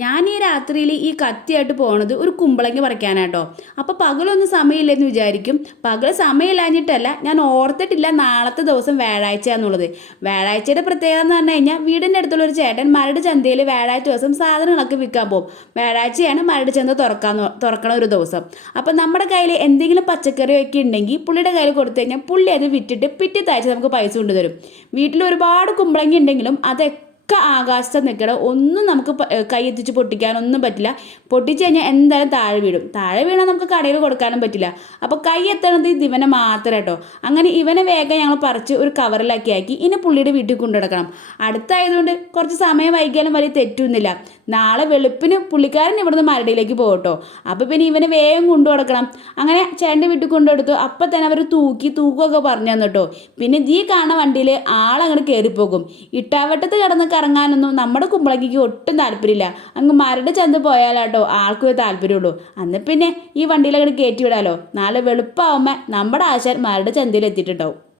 ഞാൻ ഈ രാത്രിയിൽ ഈ കത്തിയായിട്ട് പോണത് ഒരു കുമ്പളങ്ങ പറിക്കാനാട്ടോ. അപ്പോൾ പകലൊന്നും സമയമില്ലെന്ന് വിചാരിക്കും. പകൽ സമയമില്ലാഞ്ഞിട്ടല്ല, ഞാൻ ഓർത്തിട്ടില്ല നാളത്തെ ദിവസം വ്യാഴാഴ്ച എന്നുള്ളത്. വ്യാഴാഴ്ചയുടെ പ്രത്യേകത എന്ന് പറഞ്ഞു കഴിഞ്ഞാൽ വീടിൻ്റെ അടുത്തുള്ള ഒരു ചേട്ടൻ മരട് ചന്തയിൽ വ്യാഴാഴ്ച ദിവസം സാധനങ്ങളൊക്കെ വിൽക്കാൻ പോകും. വ്യാഴാഴ്ചയാണ് മരട് ചന്ത തുറക്കണ ഒരു ദിവസം. അപ്പം നമ്മുടെ കയ്യിൽ എന്തെങ്കിലും പച്ചക്കറിയൊക്കെ ഉണ്ടെങ്കിൽ പുള്ളിയുടെ കയ്യിൽ കൊടുത്തു കഴിഞ്ഞാൽ പുള്ളി അത് വിറ്റിട്ട് പിറ്റത്തെ ആഴ്ച നമുക്ക് പൈസ കൊണ്ടുതരും. വീട്ടിൽ ഒരുപാട് കുമ്പളങ്ങ ഉണ്ടെങ്കിലും അതൊക്കെ ആകാശത്ത് നിൽക്കണം, ഒന്നും നമുക്ക് കൈയെത്തിച്ച് പൊട്ടിക്കാനൊന്നും പറ്റില്ല. പൊട്ടിച്ച് കഴിഞ്ഞാൽ എന്തായാലും താഴെ വീഴും. താഴെ വീണാൽ നമുക്ക് കടയിൽ കൊടുക്കാനും പറ്റില്ല. അപ്പോൾ കൈ എത്തണത് ഇത് ഇവനെ മാത്രം കേട്ടോ. അങ്ങനെ ഇവനെ വേഗം ഞങ്ങൾ പറിച്ച് ഒരു കവറിലാക്കി ആക്കി ഇനി പുള്ളിയുടെ വീട്ടിൽ കൊണ്ടുനടക്കണം. അടുത്തായതുകൊണ്ട് കുറച്ച് സമയം വൈകിയാലും വലിയ തെറ്റൊന്നുമില്ല. നാളെ വെളുപ്പിന് പുള്ളിക്കാരൻ ഇവിടുന്ന് മരടിയിലേക്ക് പോകട്ടോ. അപ്പോൾ പിന്നെ ഇവനെ വേഗം കൊണ്ടു കൊടുക്കണം. അങ്ങനെ ചേട്ടൻ്റെ വീട്ടിൽ കൊണ്ടുകൊടുത്തു. അപ്പം തന്നെ അവർ തൂക്കമൊക്കെ പറഞ്ഞു തന്നു കേട്ടോ. പിന്നെ ഈ കാണുന്ന വണ്ടിയിൽ ആളങ്ങോട്ട് കയറിപ്പോകും. ഇട്ടാവട്ടത്ത് കിടന്ന് കറങ്ങാനൊന്നും നമ്മുടെ കുമ്പളങ്ങിക്ക് ഒട്ടും താല്പര്യമില്ല. അങ്ങ് മരട് ചന്ത പോയാലാട്ടോ ആൾക്കൊരു താല്പര്യമുള്ളൂ. അന്ന് പിന്നെ ഈ വണ്ടിയിൽ അങ്ങോട്ട് കയറ്റി വിടാലോ. നാളെ വെളുപ്പാവുമ്പോൾ നമ്മുടെ ആശാൻ മരട് ചന്തയിൽ എത്തിയിട്ടുണ്ടാവും.